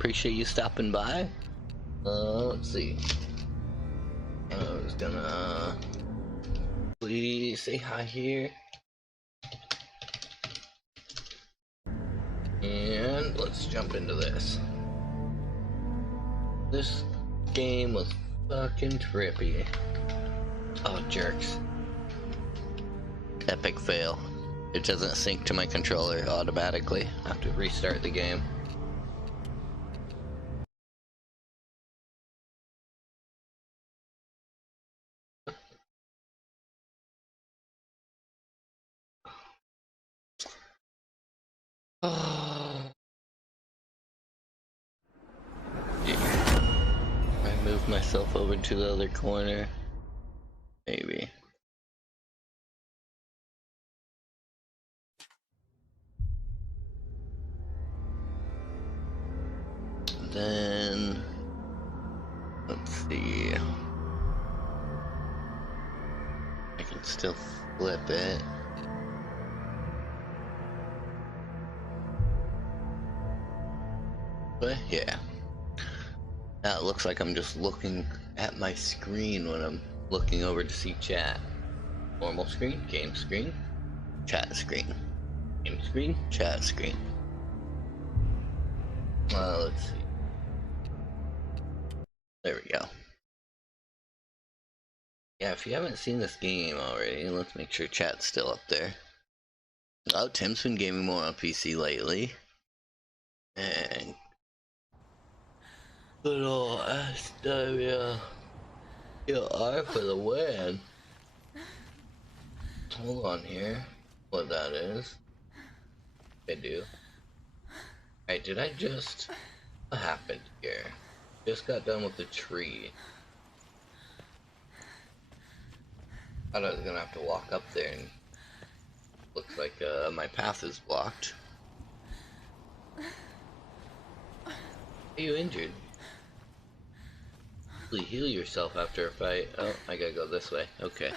Appreciate you stopping by. Let's see. I was gonna please say hi here. And let's jump into this. This game was fucking trippy. Oh, jerks. Epic fail. It doesn't sync to my controller automatically. I have to restart the game. Oh. I moved myself over to the other corner. Maybe. Then let's see. I can still flip it. But yeah. Now it looks like I'm just looking at my screen when I'm looking over to see chat. Normal screen, game screen, chat screen. Game screen, chat screen. Let's see. There we go. Yeah, if you haven't seen this game already, let's make sure chat's still up there. Oh, Tim's been gaming more on PC lately. And good old SWR for the win. Hold on here. What that is. I do. Alright, did I just... What happened here? Just got done with the tree. Thought I was gonna have to walk up there and... Looks like my path is blocked. Are you injured? Please heal yourself after a fight. Oh, I gotta go this way. Okay.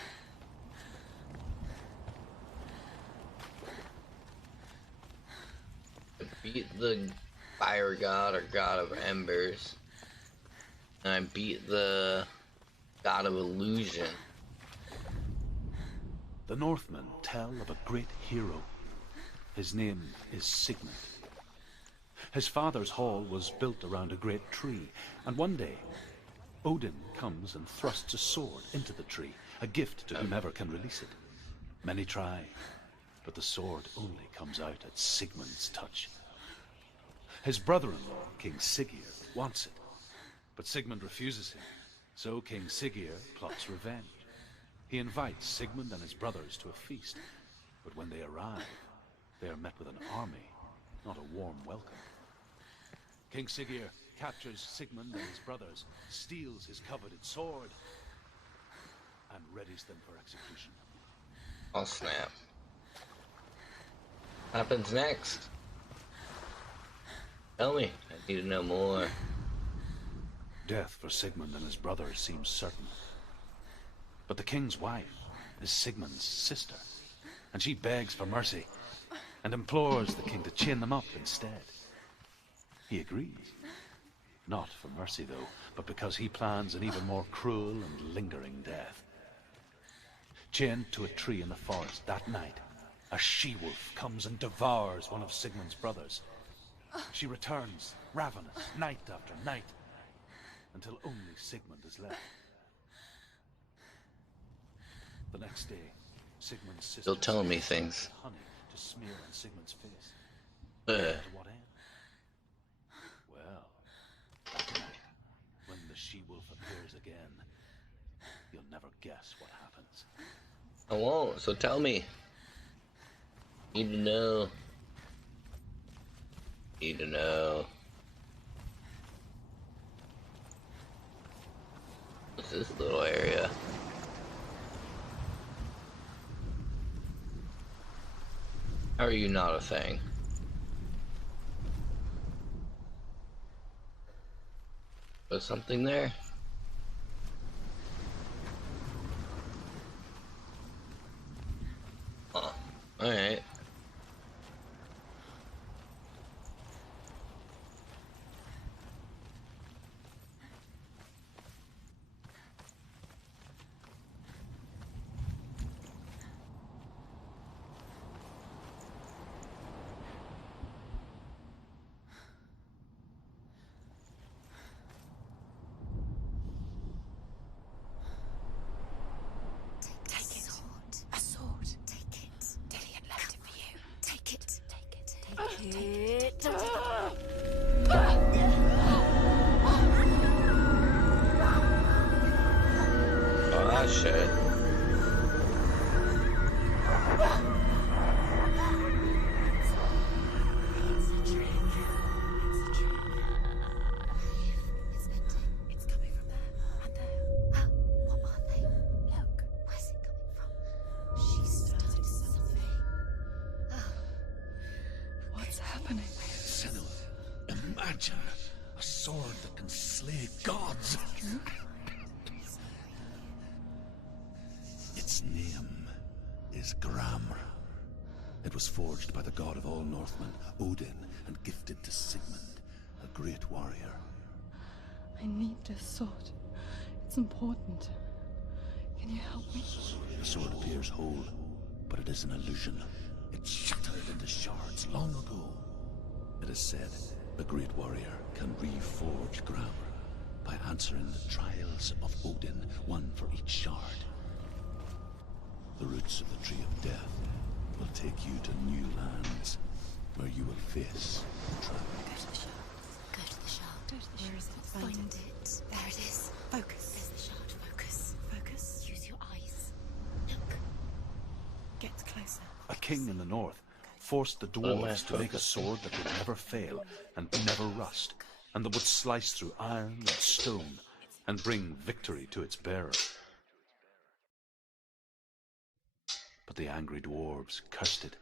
I beat the fire god or god of embers. And I beat the god of illusion. The Northmen tell of a great hero. His name is Sigmund. His father's hall was built around a great tree, and one day, Odin comes and thrusts a sword into the tree, a gift to whomever can release it. Many try, but the sword only comes out at Sigmund's touch. His brother-in-law, King Siggeir, wants it, but Sigmund refuses him, so King Siggeir plots revenge. He invites Sigmund and his brothers to a feast, but when they arrive, they are met with an army, not a warm welcome. King Siggeir captures Sigmund and his brothers, steals his coveted sword, and readies them for execution. Oh snap. Happens next? Tell me, I need to know more. Death for Sigmund and his brothers seems certain. But the king's wife is Sigmund's sister, and she begs for mercy and implores the king to chain them up instead. He agrees. Not for mercy, though, but because he plans an even more cruel and lingering death. Chained to a tree in the forest that night, a she-wolf comes and devours one of Sigmund's brothers. She returns, ravenous, night after night, until only Sigmund is left. The next day, Sigmund's sister... Still telling me things. ...honey to smear on Sigmund's face. To what end? Well, when the she-wolf appears again, you'll never guess what happens. I won't, so tell me. Need to know. Need to know. What's this little area? How are you not a thing? Was something there? Huh. Alright. shit. It's coming from there and there. Oh, what are they? Look, where's it coming from? She started something. Oh. What's happening? Senua, imagine a sword that can slay gods. Its name is Gramr. It was forged by the god of all Northmen, Odin, and gifted to Sigmund, a great warrior. I need this sword. It's important. Can you help me? The sword appears whole, but it is an illusion. It shattered into shards long ago. It is said the great warrior can reforge Gramr by answering the trials of Odin, one for each shard. The roots of the Tree of Death will take you to new lands, where you will face the trial. Go to the shard. Go to the shard. Go to the Where is it? Find it. There it is. Focus. There's the shard. Focus. Focus. Use your eyes. Look. Get closer. A king in the north forced the dwarves to make a sword that would never fail and never rust, and that would slice through iron and stone and bring victory to its bearer. But the angry dwarves cursed it.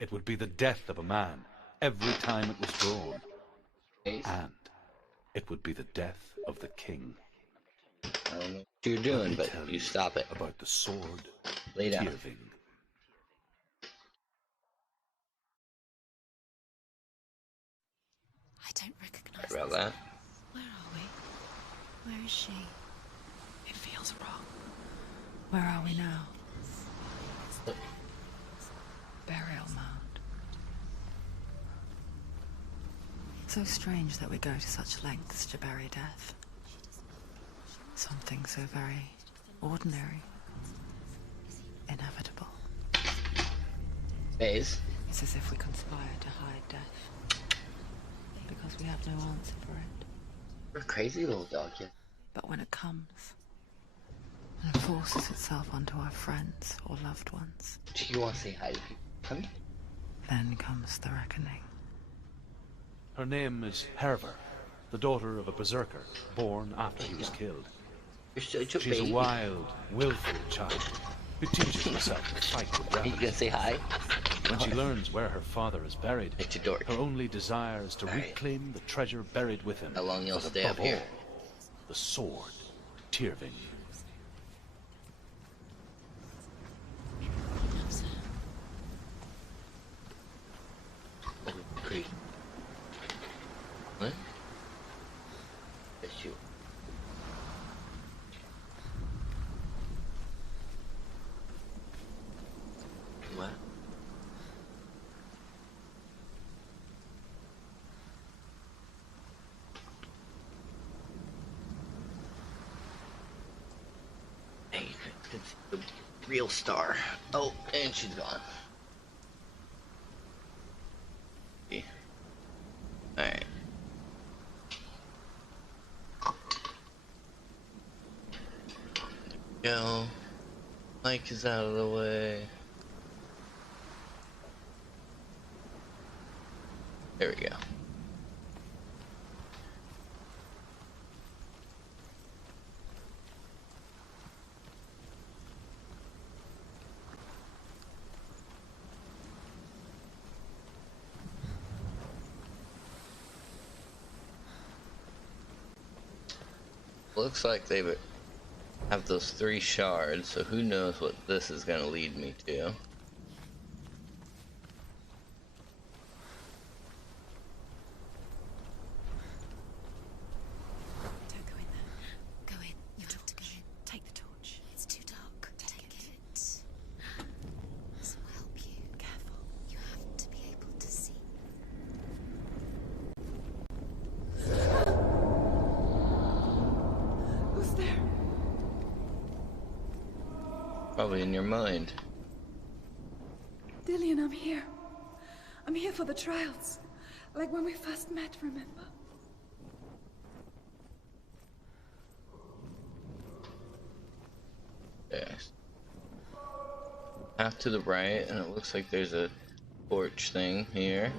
It would be the death of a man every time it was drawn, and it would be the death of the king. I don't know what you're doing, but you stop it. About the sword, Lay down. Tyrving. I don't recognize About this. that. Where are we? Where is she? It feels wrong. Where are we now? Burial mound. So strange that we go to such lengths to bury death. Something so very ordinary. Inevitable. Phase. It's as if we conspire to hide death. Because we have no answer for it. You're a crazy little dog, yeah. But when it comes, and it forces itself onto our friends or loved ones, Do you want to say hi to people? Come. then comes the reckoning. Her name is Herver, the daughter of a berserker, born after he was killed. You're such a She's baby. a wild, willful child who teaches herself to fight with Are you weapons. gonna say hi? When she learns where her father is buried, It's a dork. her only desire is to Alright. reclaim the treasure buried with him. How long you'll but stay above up here? all, the sword, Tyrving. Creep. What? It's you. What? Hey, you can see the real star. Oh, and she's gone. Alright. Go. Mike is out of the way. There we go. Looks like they have those 3 shards, so who knows what this is going to lead me to. Don't go in there. Go in. You have to go in. Take the torch. It's too dark. Take it. This will help you. Careful. You have to be able to see. Who's there? Probably in your mind. Dillian, I'm here. I'm here for the trials. Like when we first met, remember? Half to the right, and it looks like there's a torch thing here.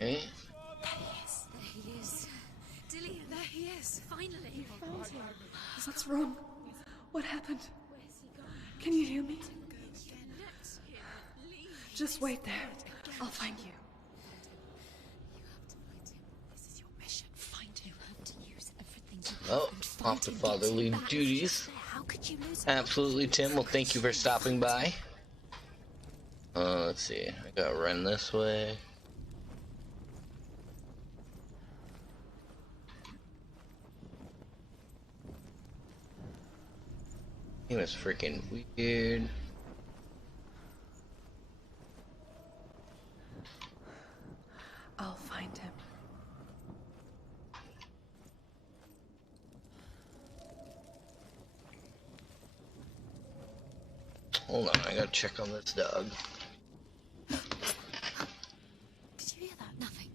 Okay. There he is. There he is. Dillian, there he is. Finally. Found him. What's wrong? What happened? Can you hear me? Just wait there. I'll find you. You have to find him. This is your mission. Find him. You have to use everything you have Oh, and find off to him. fatherly Get him back. duties. How could you lose him? Absolutely, Tim. Well, thank you for stopping by. Let's see. I gotta run this way. He was freaking weird. I'll find him. Hold on, I gotta check on this dog. Did you hear that? Nothing.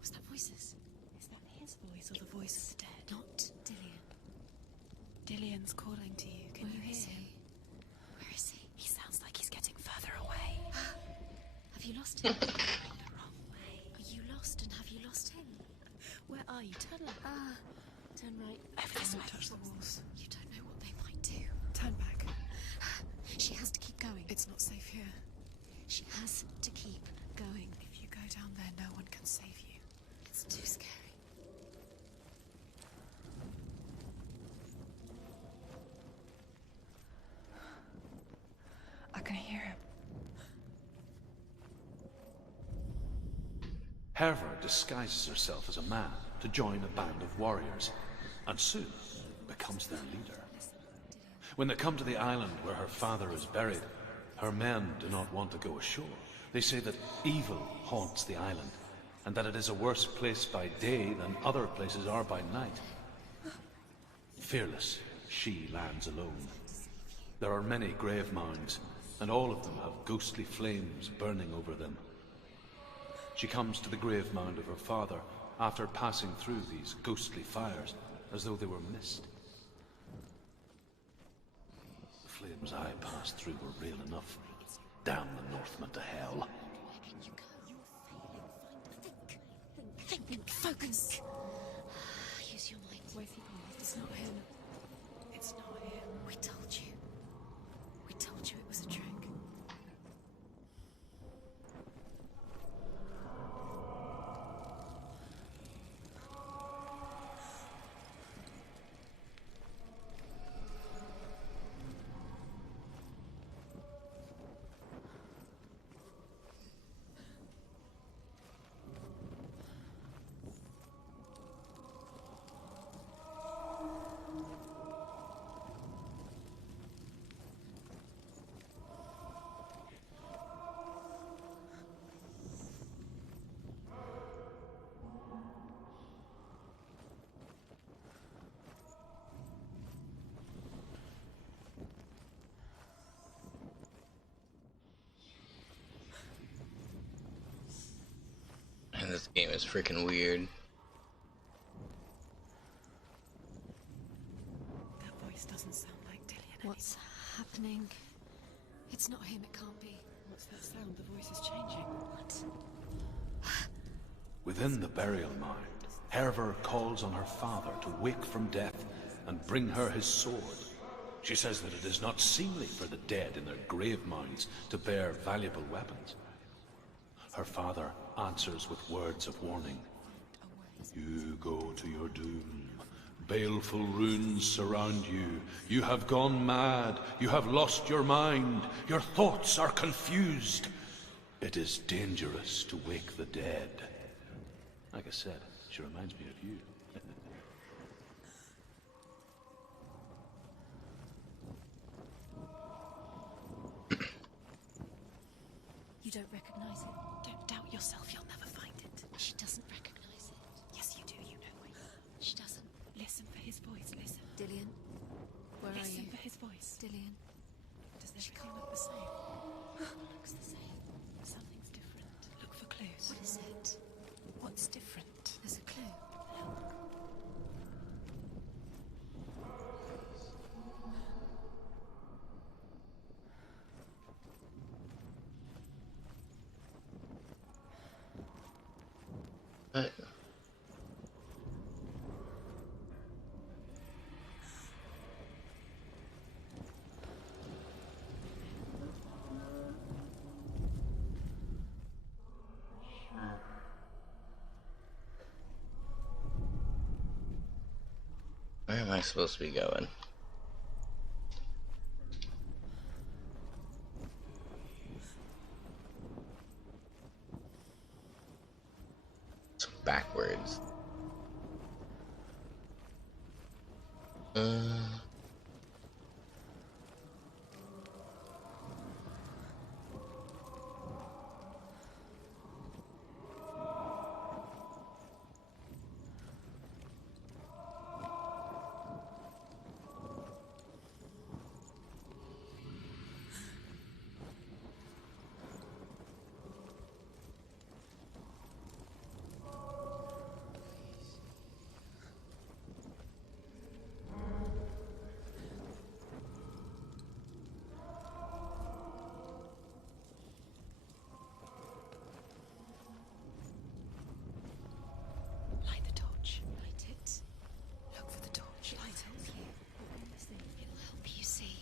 Was that voices? Is that his voice or the voice of the dead? Not Dillian. Dillian's calling to you. Can you Where is hear him? he? Where is he? He sounds like he's getting further away. Have you lost him? The wrong way. Are you lost and have you lost him? Where are you? Turn left. Turn right. Over this way. Don't touch the walls. You don't know what they might do. Turn back. She has to keep going. It's not safe here. She has to keep going. If you go down there, no one can save you. It's too scary. I can hear him. Herva disguises herself as a man to join a band of warriors, and soon becomes their leader. When they come to the island where her father is buried, her men do not want to go ashore. They say that evil haunts the island, and that it is a worse place by day than other places are by night. Fearless, she lands alone. There are many grave mounds, and all of them have ghostly flames burning over them. She comes to the grave mound of her father after passing through these ghostly fires, as though they were mist. The flames I passed through were real enough. Damn the Northmen to hell. You go. You're failing. Think. Focus. Use your mind. Where's he gone? It's not him. It's not him. We told you. We told you it was a trick. And this game is freaking weird. That voice doesn't sound like Dillian What's happening? It's not him. It can't be. anymore. What's that sound? The voice is changing. What? Within the burial mound, Herva calls on her father to wake from death and bring her his sword. She says that it is not seemly for the dead in their grave mounds to bear valuable weapons. Her father answers with words of warning. You go to your doom. Baleful runes surround you. You have gone mad. You have lost your mind. Your thoughts are confused. It is dangerous to wake the dead. Like I said, she reminds me of you. You don't recognize it. Don't doubt yourself. You'll never find it. She doesn't recognize it. Yes, you do. You know it. She doesn't. Listen for his voice. Listen. Dillian, where are Listen you? for his voice. Dillian, What? Where am I supposed to be going? It's backwards. Light the torch. Light it. Look for the torch. Light it. It'll help you see.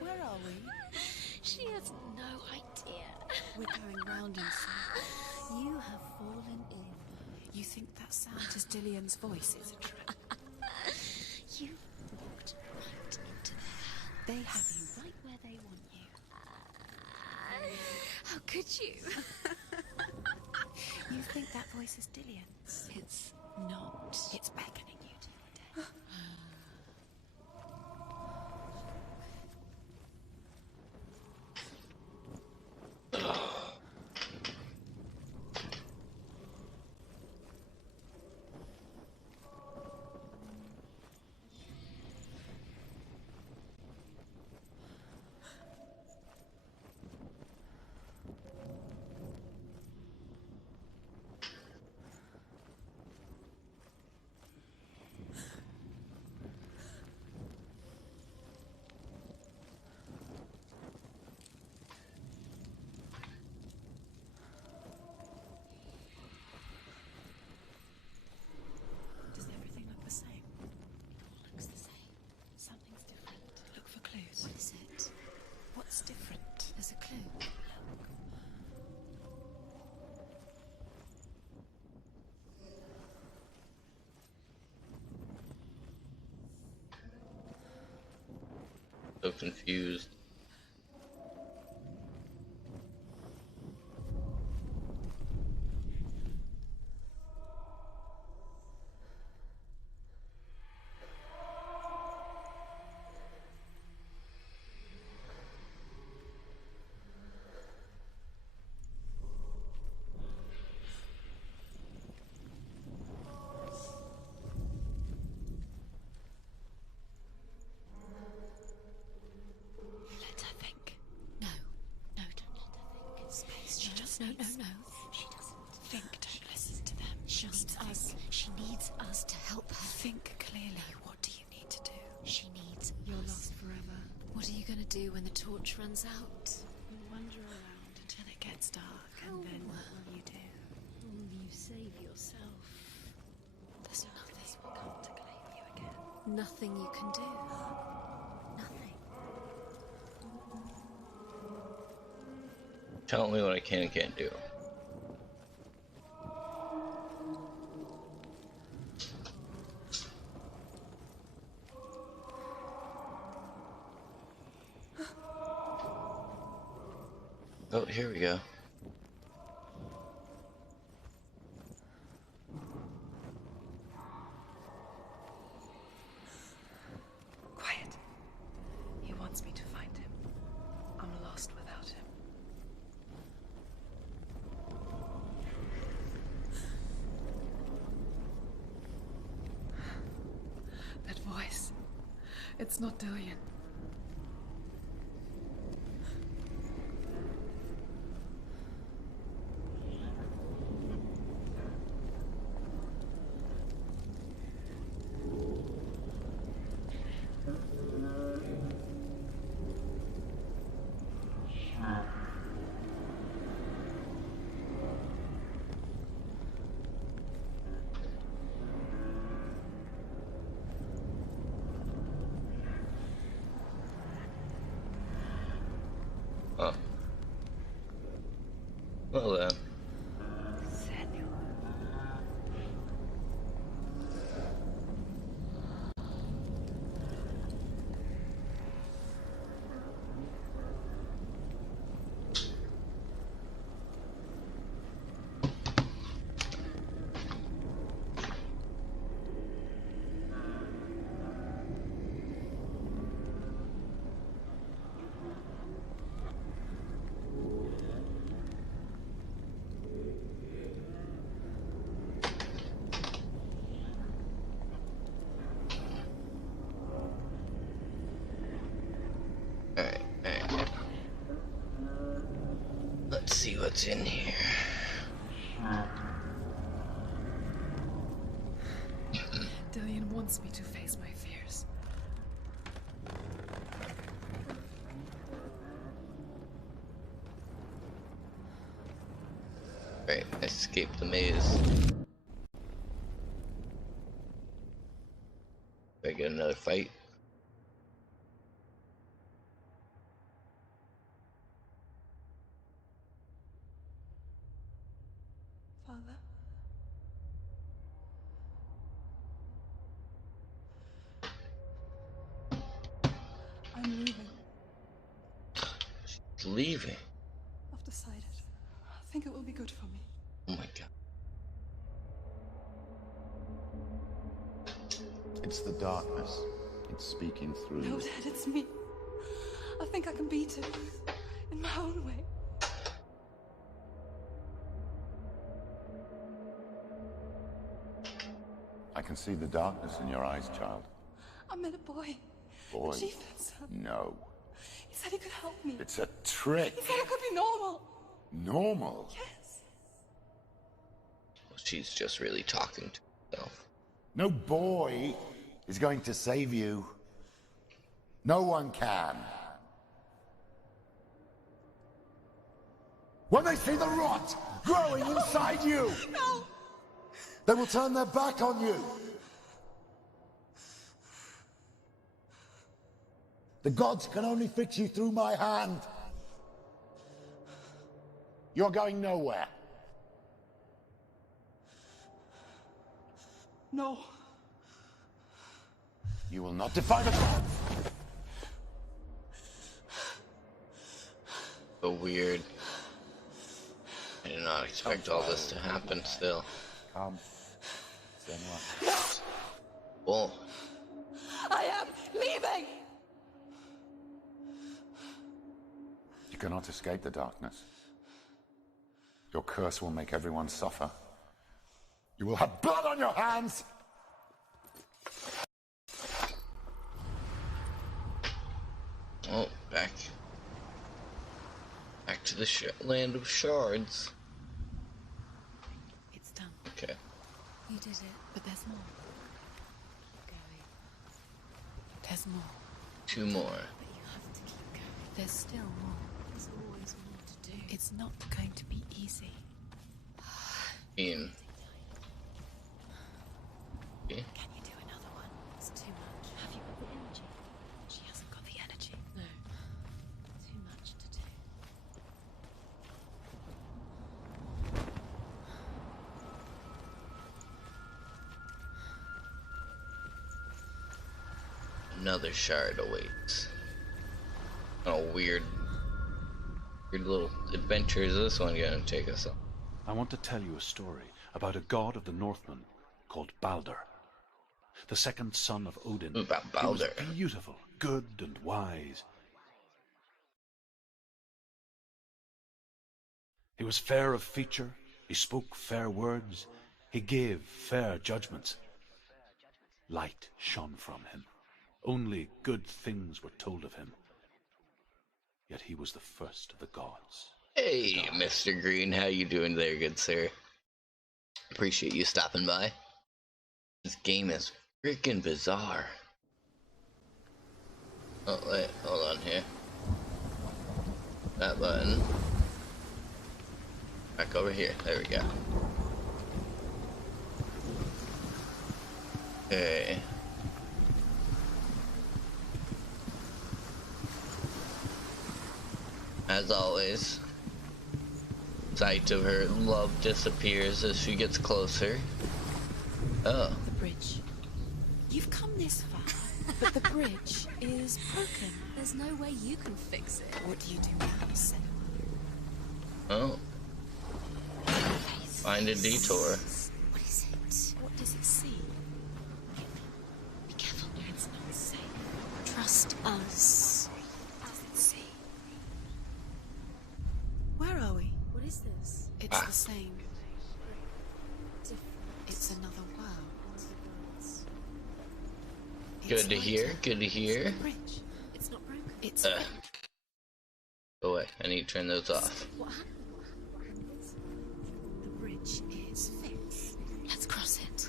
Where are we? She has no idea. We're going round in circles. You have fallen in. You think that sound is Dillian's voice is a trick? You walked right into their hands. They have you right where they want you. How could you? You think that voice is Dillian's? It's not. It's beckoning you to your death. Does everything look the same? It all looks the same. Something's different. Look for clues. What is it? What's different? There's a clue. Look. So confused. Let her think. No. No, don't let her think. Space. She just No, needs. no, no. She doesn't. Think. Don't listen to them. She Just needs think. us. She needs us to help her. Think clearly. What do you need to do? She needs You're us. lost forever. What are you going to do when the torch runs out? You wander around until it gets dark, and then what will you do? You save yourself. There's nothing will come to claim you again. Nothing you can do. Nothing. Tell me what I can and can't do. Oh, here we go. Quiet. He wants me to find him. I'm lost without him. That voice. It's not Dillian. Oh. Well then. Alright. Let's see what's in here. Dillian wants me to face my fears. Right, escape the maze. Do I get another fight? Father? I'm leaving. She's leaving. I've decided. I think it will be good for me. Oh my god. It's the darkness. It's speaking through No, you. Dad, it's me. I think I can beat it. In my own way. I can see the darkness in your eyes, child. I met a boy. Boy. The chieftain's son. No. He said he could help me. It's a trick. He said I could be normal. Normal? Yes. Well, she's just really talking to herself. No boy is going to save you. No one can. When they see the rot growing inside you, No! they will turn their back on you. The gods can only fix you through my hand. You're going nowhere. No. You will not defy the gods. So weird. I did not expect all this to happen still. Come. Senua. Oh, I am leaving! You cannot escape the darkness. Your curse will make everyone suffer. You will have blood on your hands! oh, back to the land of shards. It's done. Okay. You did it, but there's more. Keep going. There's more. 2 more. But you have to keep going. There's still more. There's always more to do. It's not going to be easy. Ian. Okay. Can you do another one? It's too much. Have you got the energy? She hasn't got the energy. No. Too much to do. Another shard awaits. Oh, weird little adventure is this one gonna take us on? I want to tell you a story about a god of the Northmen called Balder, the second son of Odin. About He Balder. was beautiful, good, and wise. He was fair of feature, he spoke fair words, he gave fair judgments. Light shone from him. Only good things were told of him. Yet he was the first of the gods. Hey, Mr. Green, how you doing there, good sir? Appreciate you stopping by. This game is freaking bizarre. Oh, wait, hold on here. That button. Back over here. There we go. Okay. As always, sight of her love disappears as she gets closer. Oh. The bridge. You've come this far, but the bridge is broken. There's no way you can fix it. What do you do now, Senna? Oh. Find a detour. What is it? What does it see? Be careful, it's not safe. Trust us. What does it see? Where are we? What is this? It's Ah. the same. Different. It's another world. Good to hear. Good to hear. Bridge. It's not broken. It's Go away. I need to turn those off. What happened? the bridge is fixed. Let's cross it.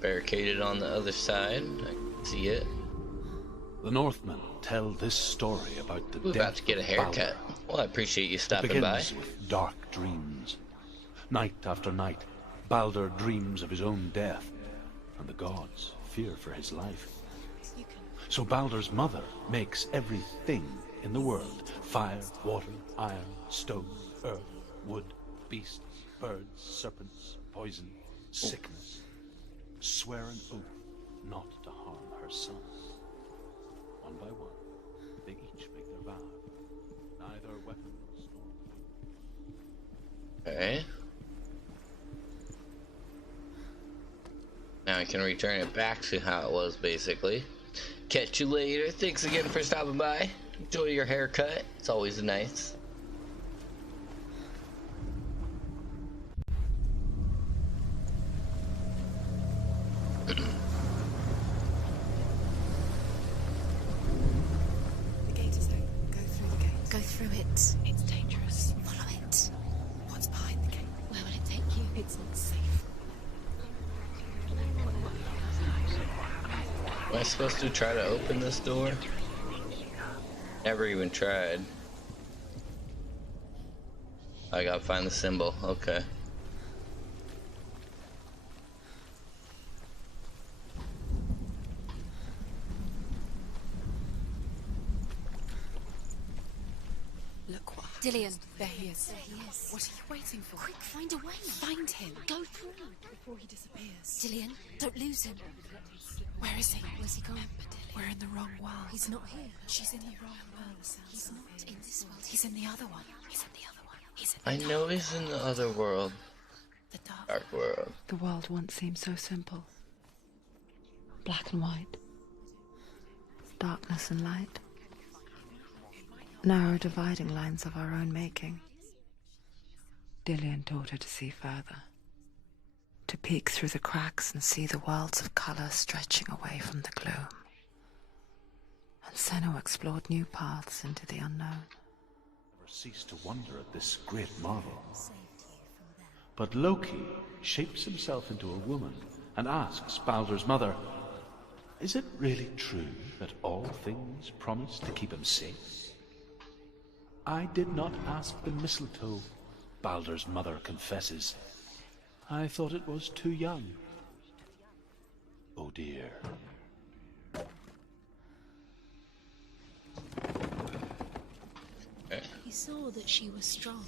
Barricaded on the other side. I can see it. The Northmen tell this story about the We're death about to get a of haircut. Baldur. Well, I appreciate you It stopping by. begins with dark dreams. Night after night, Baldur dreams of his own death, and the gods fear for his life. You can. So Baldur's mother makes everything in the world: fire, water, iron, stone, earth, wood, beasts, birds, serpents, poison, sickness. Swear an oath not to harm her sons. One by one, they each make their vow. Neither weapons nor Okay. Now I can return it back to how it was, basically. Catch you later. Thanks again for stopping by. Enjoy your haircut. It's always nice. The gate is open. Go through the gate. Go through it. It's dangerous. Follow it. What's behind the gate? Where will it take you? It's not safe. Am I supposed to try to open this door? Never even tried. I gotta find the symbol. Okay. Look what Dillian. There he is. There he is. What are you waiting for? Quick, find a way. Find him. Go through. Before he disappears. Dillian, don't lose him. Where is he? Where's he gone? Remember, Dillian. We're in the wrong world. He's not here. She's in the wrong world. He's not in this world. He's in the other one. He's in the other one. He's in I know he's in the other world. the dark. Dark world. The world once seemed so simple. Black and white. Darkness and light. Narrow dividing lines of our own making. Dillian taught her to see further. To peek through the cracks and see the worlds of colour stretching away from the gloom. And Senna explored new paths into the unknown. never cease to wonder at this great marvel. But Loki shapes himself into a woman and asks Baldur's mother, "Is it really true that all things promise to keep him safe?" "I did not ask the mistletoe," Baldur's mother confesses. "I thought it was too young." Oh dear. He saw that she was strong.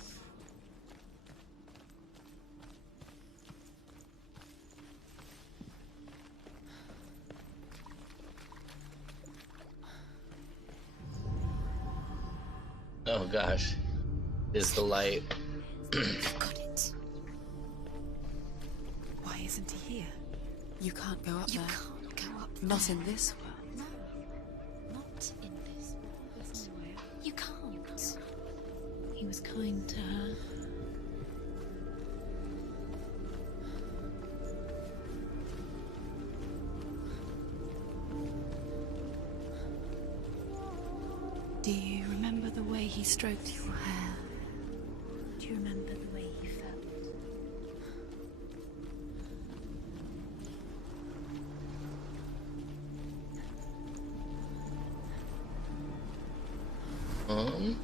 Oh gosh. Is the light. I've got it. Why isn't he here? You can't go up You there. can't go up Not there. in this world. No, not in this. There's no way. You can't. He was kind to her. Do you remember the way he stroked your hair? Do you remember the way he felt? Um.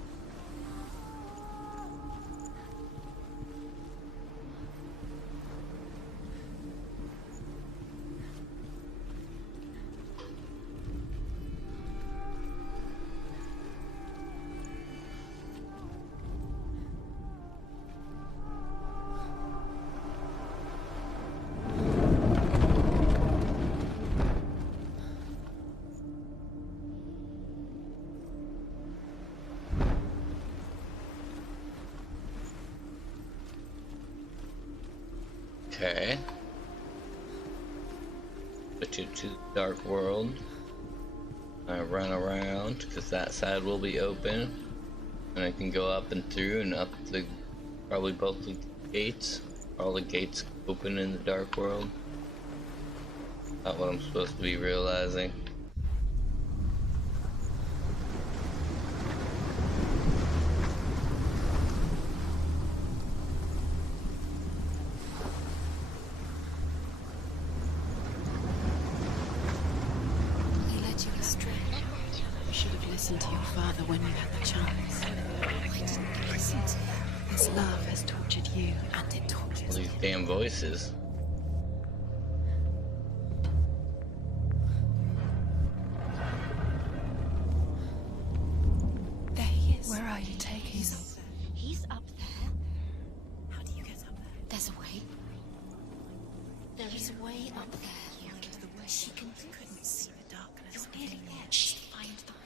Okay. Put you to the dark world. I run around because that side will be open, and I can go up and through and up the probably both the gates. All the gates open in the dark world. Not what I'm supposed to be realizing. He led you astray. You should have listened to your father when you had the chance. Why didn't you listen to him? His love has tortured you, and it tortures These damn voices. There he is. Where are you taking He's them? up there. He's up there. How do you get up there? There's a way. There is a way up there. You get the way. She couldn't see the darkness. You're nearly there. Just find the way.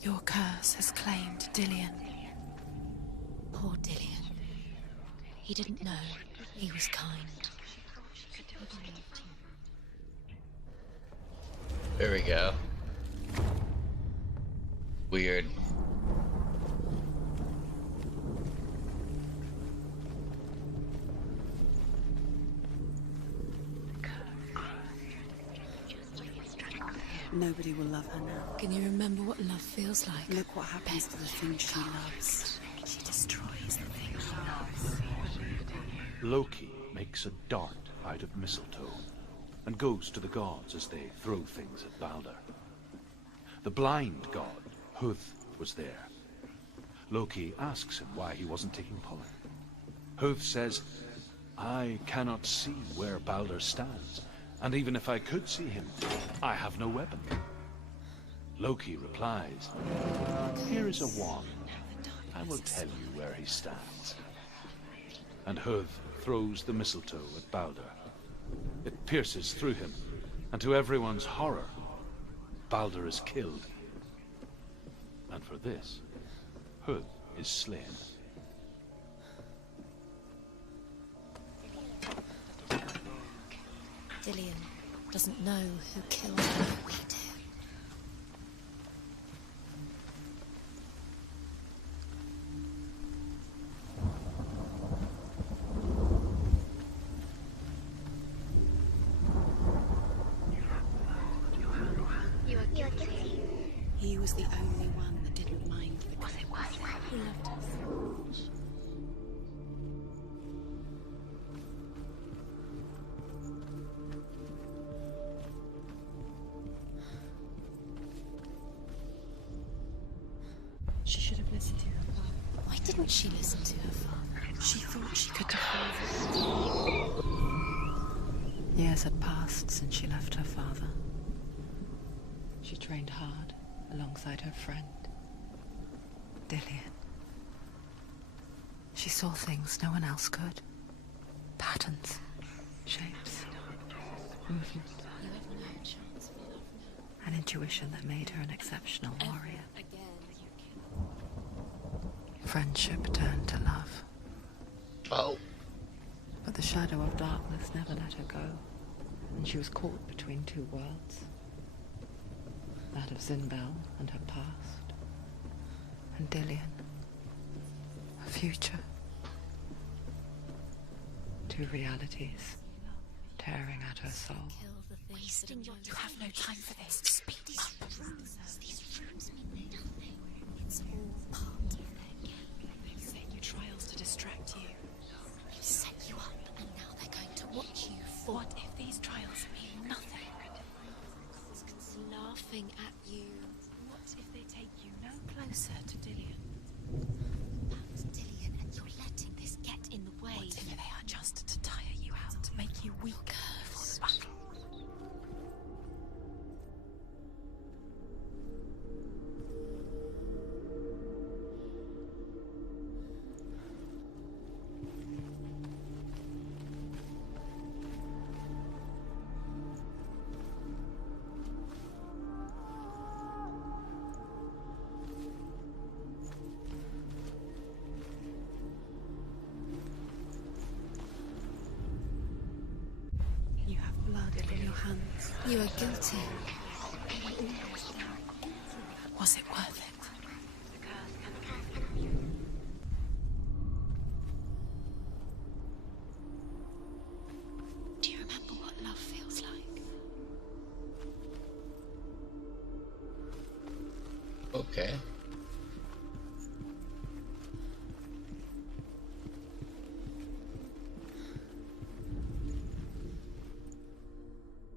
Your curse has claimed Dillian. Poor Dillian. He didn't know. He was kind. There we go. Weird. Nobody will love her now. Can you remember what love feels like? Look what happens to the things she loves. She destroys the things she loves. Loki makes a dart out of mistletoe and goes to the gods as they throw things at Balder. The blind god, Huth, was there. Loki asks him why he wasn't taking pollen. Huth says, I cannot see where Balder stands, and even if I could see him, I have no weapon. Loki replies, here is a wand. I will tell you where he stands. And Huth throws the mistletoe at Balder. It pierces through him, and to everyone's horror, Balder is killed. And for this, Huth is slain. Dillian doesn't know who killed her. We do. He was the only one that didn't mind the curse. He loved us. She should have listened to her father. Why didn't she listen to her father? She thought she could defy them. Years had passed since she left her father. She trained hard alongside her friend, Dillian. She saw things no one else could. Patterns, shapes, movement. An intuition that made her an exceptional warrior. Friendship turned to love. Oh. But the shadow of darkness never let her go, and she was caught between two worlds. That of Zinbel and her past, and Dillian, her future. Two realities tearing at her soul. Kill the things that you have no time for this. Speed up. These runes mean nothing. It's all part of their game. They've set you trials to distract you. They've set you up, and now they're going to watch you fall. What if these trials mean nothing? Laughing at you. What if they take you no closer to Dillian? That's Dillian, and you're letting this get in the way. What if they are just to tire you out, to make you weaker before the battle? You have blood in your hands. You are guilty. Was it worth it? Do you remember what love feels like? Okay.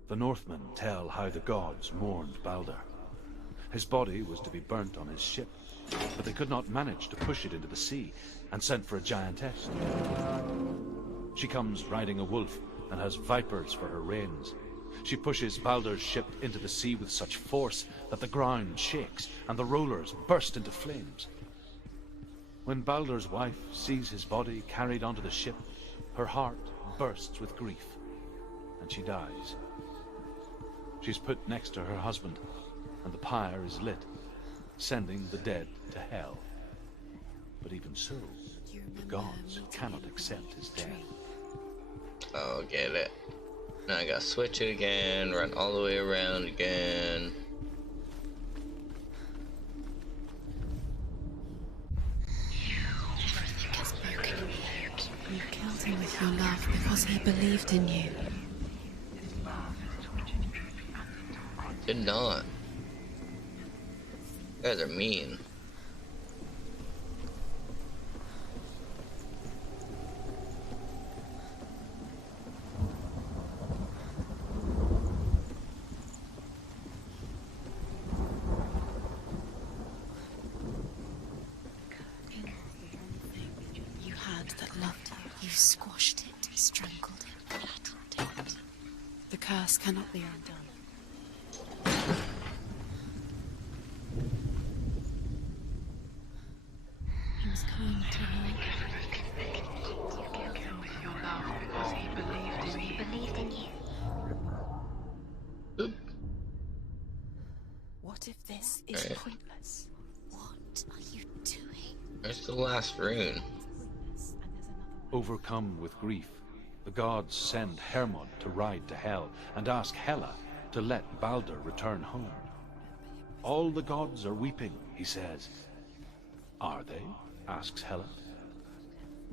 The Northmen tell how the gods mourned Balder. His body was to be burnt on his ship, but they could not manage to push it into the sea, and sent for a giantess. She comes riding a wolf and has vipers for her reins. She pushes Balder's ship into the sea with such force that the ground shakes and the rollers burst into flames. When Balder's wife sees his body carried onto the ship, her heart bursts with grief, and she dies. She's put next to her husband, and the pyre is lit, sending the dead to hell. But even so, the gods cannot accept his death. Oh, get it. Now I gotta switch it again, run all the way around again. You killed him with your love because he believed in you. Did not. You guys are mean. You had that loved you. You squashed it, strangled it, flattened it. The curse cannot be undone. He was kind to her. Oop. What if this is Right. pointless? What are you doing? There's the last rune. Overcome with grief, the gods send Hermod to ride to Hell and ask Hela to let Balder return home. All the gods are weeping, he says. Are they? Asks Hela.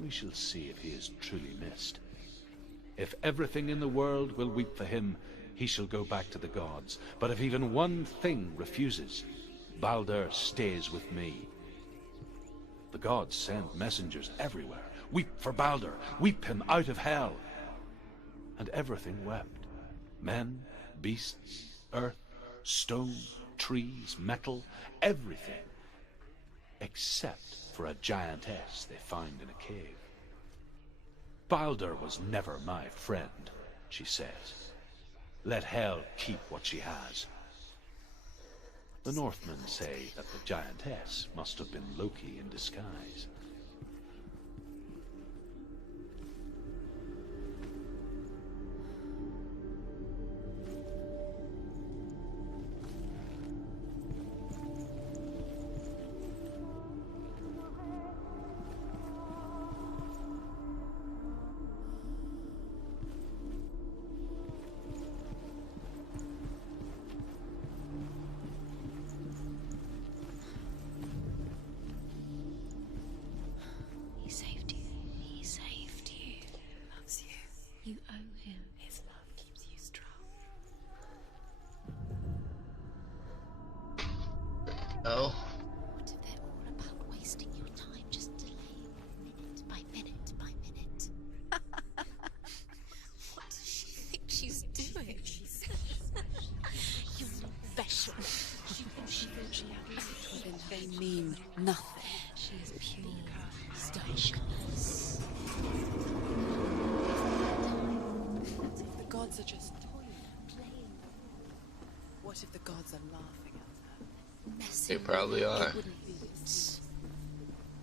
We shall see if he is truly missed. If everything in the world will weep for him, he shall go back to the gods. But if even one thing refuses, Balder stays with me. The gods send messengers everywhere. Weep for Balder, weep him out of hell. And everything wept. Men, beasts, earth, stone, trees, metal, everything. Except for a giantess they find in a cave. Balder was never my friend, she says. Let Hel keep what she has. The Northmen say that the giantess must have been Loki in disguise. Nothing. She is pure darkness. The gods are just playing. What if the gods are laughing at her? They probably are. It wouldn't be this.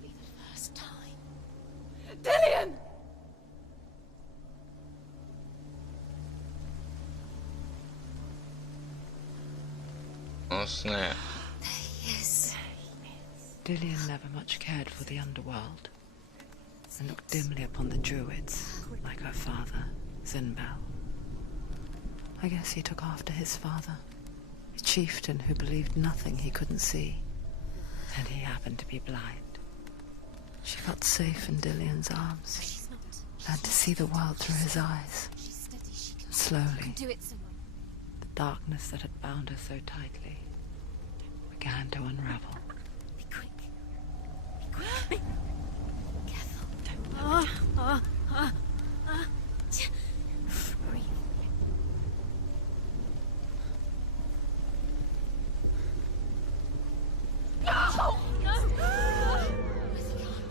Be the first time. Dillian! Oh snap. There he is. Dillian never much cared for the underworld, and looked dimly upon the druids, like her father, Zinbel. I guess he took after his father, a chieftain who believed nothing he couldn't see, and he happened to be blind. She felt safe in Dillian's arms, learned to see the world through his eyes. And slowly, Do it, someone. the darkness that had bound her so tightly began to unravel. Be quick. Be quick. Careful. Don't breathe. No!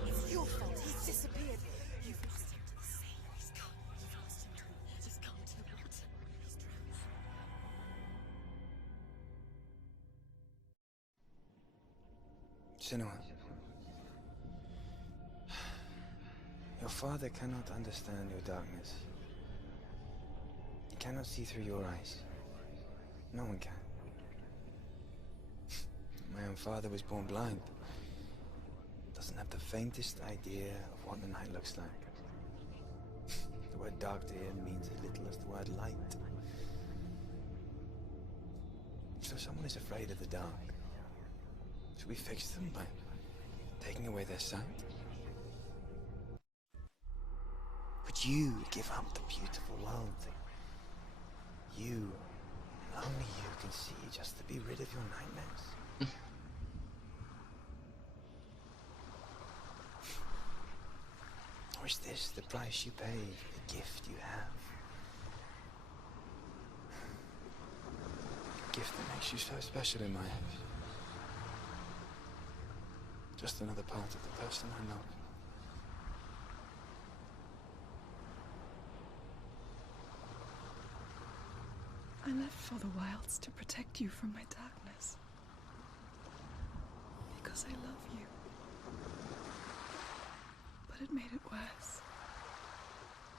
It's your fault. He's disappeared. You've lost him to the sea. He's gone. You've lost him to me. Just come to the water. He's drowned. Senua, your father cannot understand your darkness. He cannot see through your eyes. No one can. My own father was born blind. Doesn't have the faintest idea of what the night looks like. The word dark to him means as little as the word light. So someone is afraid of the dark. Should we fix them by taking away their sight? Would you give up the beautiful world that you, and only you, can see just to be rid of your nightmares? Or is this the price you pay for the gift you have? A gift that makes you so special in my eyes. Just another part of the person I love. I left for the wilds to protect you from my darkness. Because I love you. But it made it worse.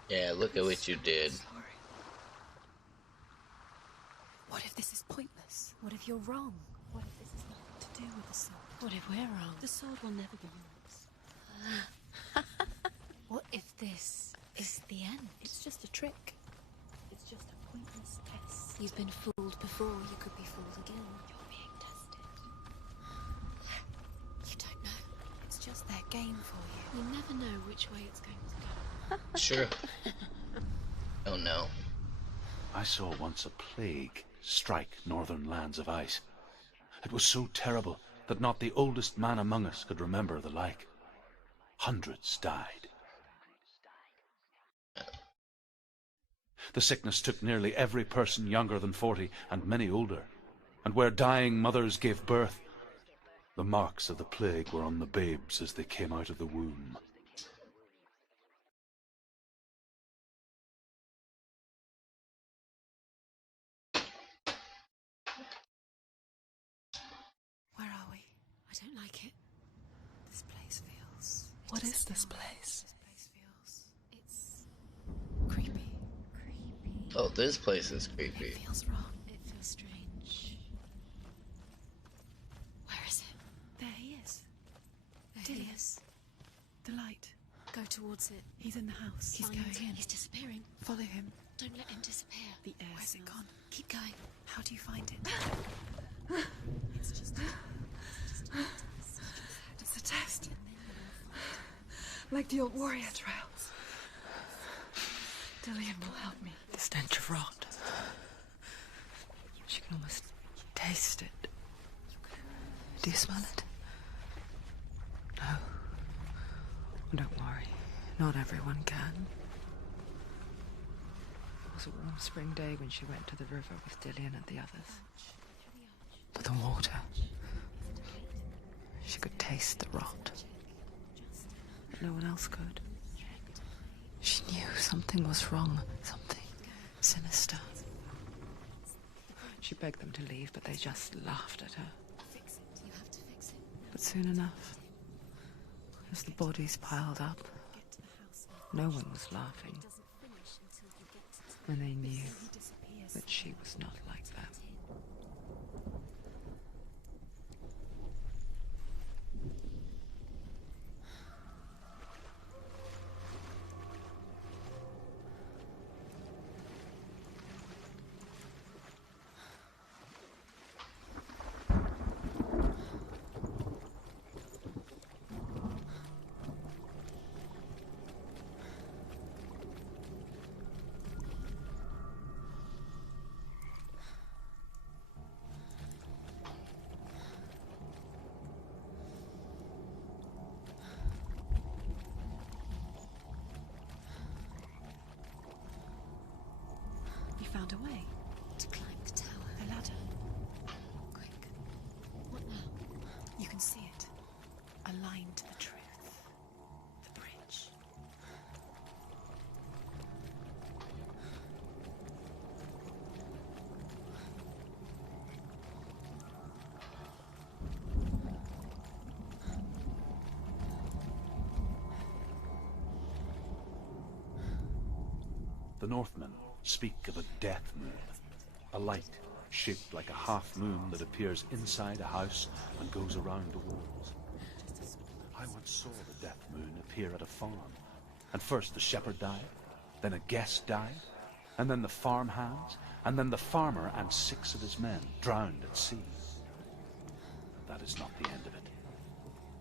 Yeah, look at what you did. Sorry. What if this is pointless? What if you're wrong? What if this is nothing to do with the sword? What if we're wrong? The sword will never be yours. What if this is the end? It's just a trick. It's just a pointless test. You've been fooled before, you could be fooled again. You're being tested. You don't know. It's just their game for you. You never know which way it's going to go. Sure. Oh no. I saw once a plague strike northern lands of ice. It was so terrible that not the oldest man among us could remember the like. Hundreds died. The sickness took nearly every person younger than 40 and many older. And where dying mothers gave birth, the marks of the plague were on the babes as they came out of the womb. Where are we? I don't like it. This place feels... What is this place? This place feels... It's creepy. creepy. Oh, this place is creepy. It feels wrong. It feels strange. Where is it? There he is. There he Dillian. is. The light. Go towards it. He's in the house. He's Find going in. He's disappearing. Follow him. Don't let him disappear. The air Where's it smells. gone? Keep going. How do you find it? It's just... It's a test. Like the old warrior trials. Dillian will help me. The stench of rot. She can almost taste it. Do you smell it? No. Don't worry. Not everyone can. It was a warm spring day when she went to the river with Dillian and the others. For the water. She could taste the rot. But no one else could. She knew something was wrong, something sinister. She begged them to leave, but they just laughed at her. But soon enough, as the bodies piled up, no one was laughing. And they knew that she was not like them. You found a way to climb the tower. The ladder. Quick. What now? You can see it. Aligned to the truth. The bridge. The Northmen speak of a death moon, a light shaped like a half moon that appears inside a house and goes around the walls. I once saw the death moon appear at a farm, and first the shepherd died, then a guest died, and then the farm hands, and then the farmer and 6 of his men drowned at sea. But that is not the end of it,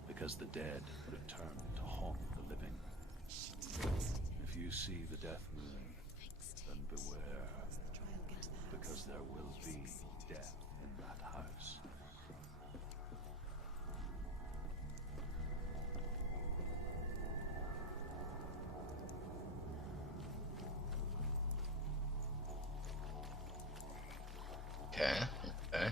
because the dead return to haunt the living. If you see the death moon, then beware, because there will be death in that house. Okay, okay.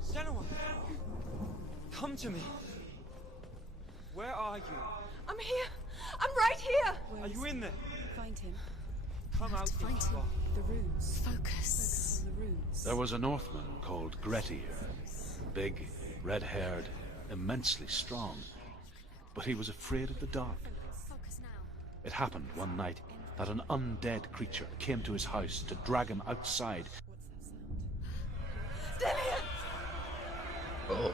Senua! Come to me! Where are you? I'm here! I'm right here! Are you in there? Find him. Come out if find you him. are. The runes. Focus. On the runes. There was a Northman called Grettir, big, red-haired, immensely strong, but he was afraid of the dark. Focus now. It happened one night that an undead creature came to his house to drag him outside. Dillian! Oh.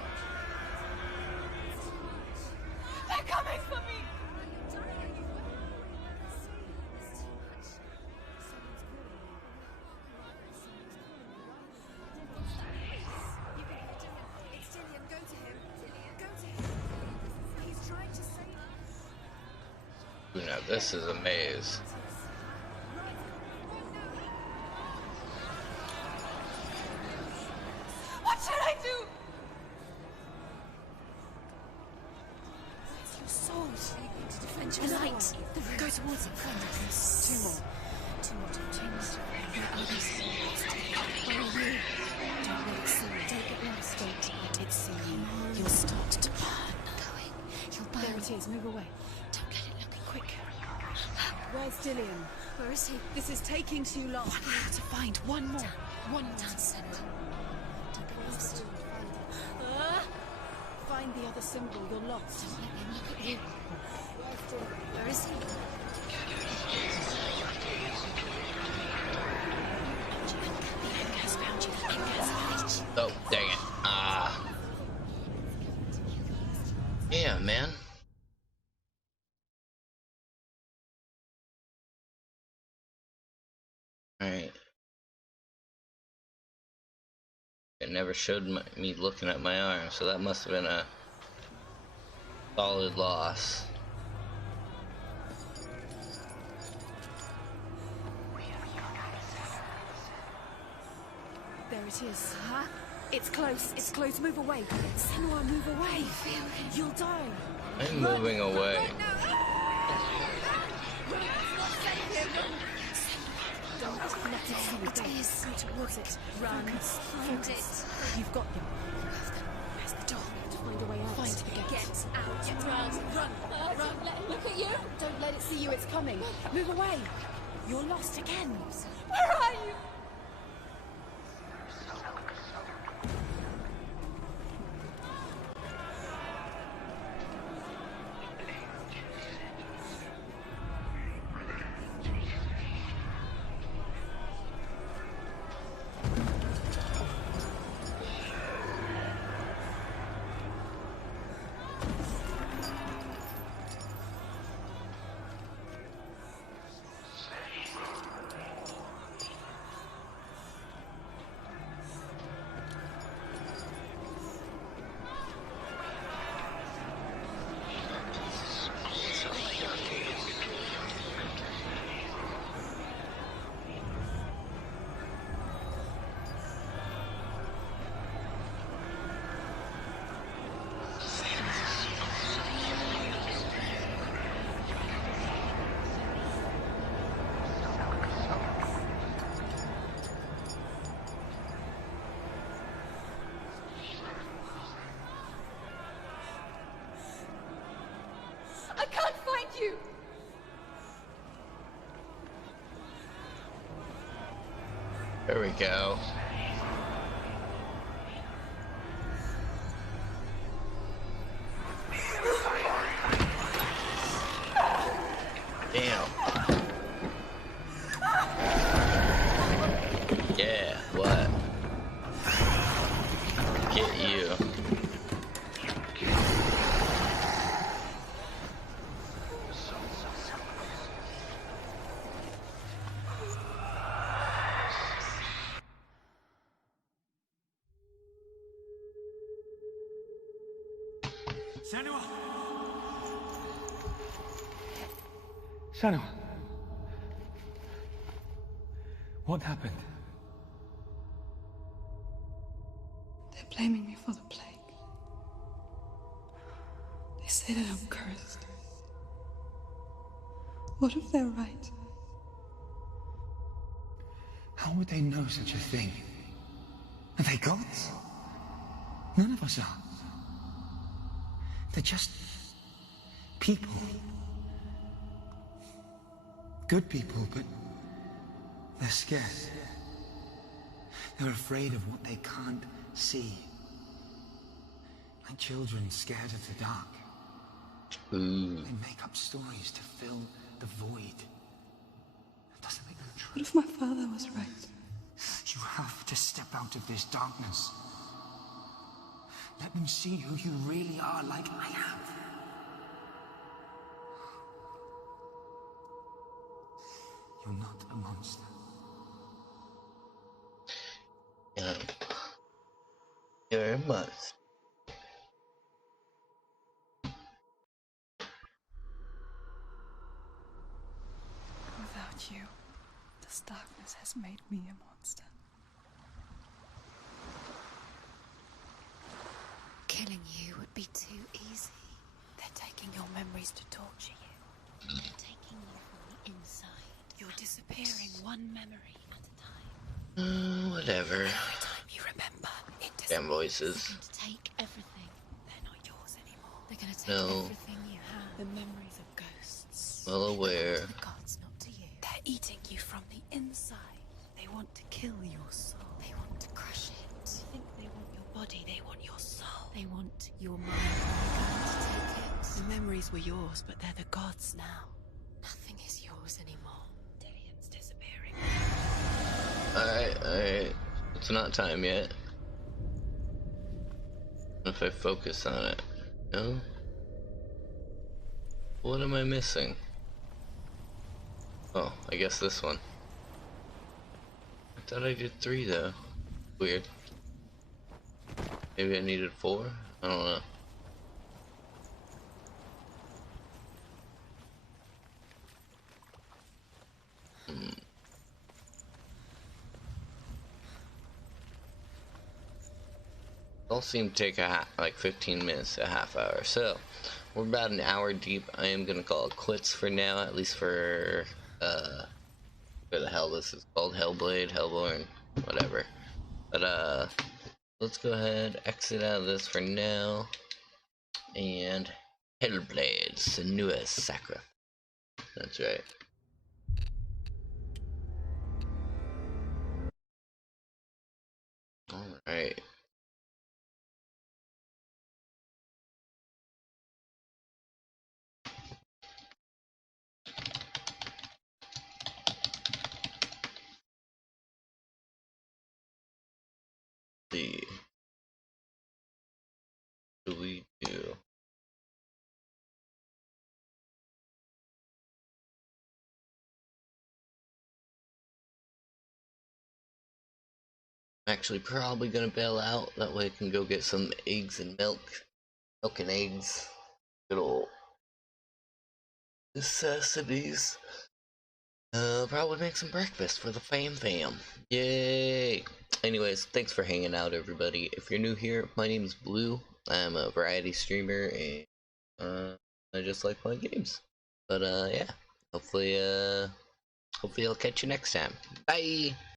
They're coming for me! It's Dillian. Go to him. Go to him. He's trying to save us. Now this is a maze. What should I do? Where's your sword? Are you going to defend your light? The room. Go towards it. Two more. Two more. Two more. Where are these? Where are you? Don't let it see you. Don't get lost. Don't let it see you. You'll start to burn. Going. You'll burn. There it is. Move away. Don't let it look quick. Where's Dillian? Where is he? This is taking too long. One more to find. One more. One more. Down center. Don't get lost. Find the other symbol. You're lost. Don't let him look at you. Where's Dillian? Where is he? Found you. Oh, dang it. Yeah, man. Alright. It never showed me looking at my arm, so that must have been a solid loss. it is. Huh? It's close. It's close. Move away. Senua, move away. You'll die. I'm moving away. Don't let it see it. It is. Go towards it. Run. Find it. You've got them. Where's the door? To find a way out. Find the gate. Get out. Run. Run. Let it look at you. Don't let it see you. It's coming. Move away. You're lost again. Where are you? I can't find you! There we go. Damn. Yeah, what? Get you. Senua! Senua! What happened? They're blaming me for the plague. They say that I'm cursed. What if they're right? How would they know such a thing? Are they gods? None of us are. They're just people. Good people, but they're scared. They're afraid of what they can't see. Like children scared of the dark. They make up stories to fill the void. That doesn't make them true. What if my father was right? You have to step out of this darkness. Let them see who you really are, like I have. You're not a monster. You're a must. Without you, this darkness has made me a monster. Killing you would be too easy. They're taking your memories to torture you. They're taking you from the inside. You're disappearing one memory at a time. Whatever. Every time you remember, it Damn voices. They're going to take everything. They're not yours anymore. They're going to take No. everything you have. The memories of ghosts. Well aware. To the gods, not to you. They're eating you from the inside. They want to kill your soul. They want to crush it. They think they want your body. They want your soul. They want your mind. They're going to take it. The memories were yours, but they're the gods now. Nothing is yours anymore. Dillian's disappearing. Alright. It's not time yet. If I focus on it. No? What am I missing? Oh, I guess this one. I thought I did 3 though. Weird. Maybe I needed 4? I don't know. all seem to take like 15 minutes to a half hour. So we're about an hour deep. I am gonna call it quits for now, at least for what the hell this is called, Hellblade, Hellborn, whatever. But let's go ahead, exit out of this for now, and Hellblade, Senua's Sacrifice. That's right. Alright. See. What do we do? I'm actually probably gonna bail out, that way I can go get some eggs and milk. Milk and eggs. Good old necessities. Probably make some breakfast for the fam. Yay! Anyways, thanks for hanging out, everybody. If you're new here, my name is Blue. I'm a variety streamer, and I just like playing games. But yeah, hopefully I'll catch you next time. Bye!